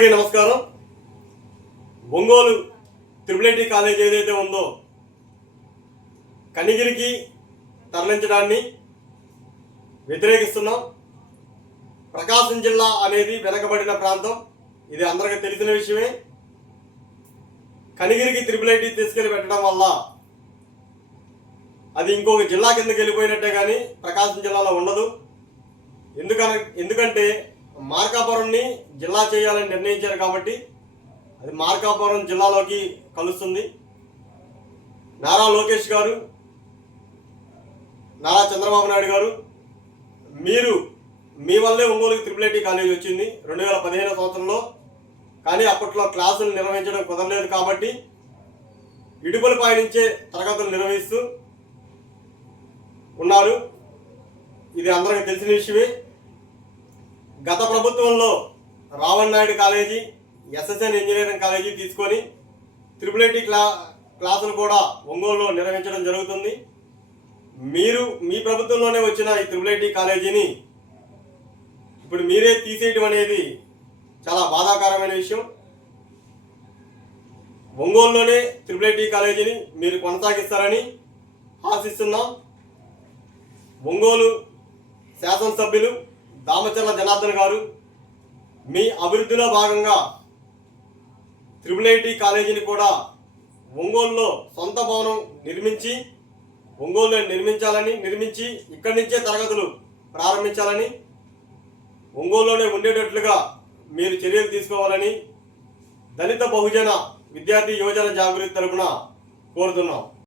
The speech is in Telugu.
అందరికీ నమస్కారం. ఒంగోలు త్రిపులెటీ కాలేజ్ ఏదైతే ఉందో కనిగిరికి తరలించడాన్ని వ్యతిరేకిస్తున్నాం. ప్రకాశం జిల్లా అనేది వెనకబడిన ప్రాంతం. ఇది అందరికీ తెలిసిన విషయమే. కనిగిరికి త్రిపులైటీ తీసుకెళ్ళి పెట్టడం వల్ల అది ఇంకొక జిల్లా కిందకి వెళ్ళిపోయినట్టే కానీ ప్రకాశం జిల్లాలో ఉండదు. ఎందుకన ఎందుకంటే మార్కాపురంని జిల్లా చేయాలని నిర్ణయించారు కాబట్టి అది మార్కాపురం జిల్లాలోకి కలుస్తుంది. నారా లోకేష్ గారు నారా చంద్రబాబు నాయుడు గారు మీరు మీ వల్లే ఒంగోలుకి త్రిపుల్ ఐటీ కాలేజ్ వచ్చింది. రెండు వేల పదిహేను సంవత్సరంలో కానీ అప్పట్లో క్లాసులు నిర్వహించడం కుదరలేదు కాబట్టి ఇడుపులపై పయనించే తరగతులు నిర్వహిస్తూ ఉన్నారు. ఇది అందరికీ తెలిసిన విషయమే. గత ప్రభుత్వంలో Ravan Naidu college SSN engineering college తీసుకొని త్రిపుల్ ఐటీ క్లా క్లాసులు కూడా ఒంగోలులో నిర్వహించడం జరుగుతుంది. మీరు మీ ప్రభుత్వంలోనే వచ్చిన ఈ త్రిపుల్ ఐటీ కాలేజీని ఇప్పుడు మీరే తీసేయటం అనేది చాలా బాధాకరమైన విషయం. ఒంగోలులోనే త్రిపుల్ ఐటీ కాలేజీని మీరు కొనసాగిస్తారని ఆశిస్తున్నాం. ఒంగోలు శాసనసభ్యులు దామచర్ల జనార్దన్ గారు మీ అభివృద్ధిలో భాగంగా త్రిపుల్ ఐటీ కాలేజీని కూడా ఒంగోలులో సొంత భవనం నిర్మించి ఒంగోలులో నిర్మించాలని నిర్మించి ఇక్కడి నుంచే తరగతులు ప్రారంభించాలని ఒంగోలులోనే ఉండేటట్లుగా మీరు చర్యలు తీసుకోవాలని దళిత బహుజన విద్యార్థి యువజన జాగృతి తరపున కోరుతున్నాం.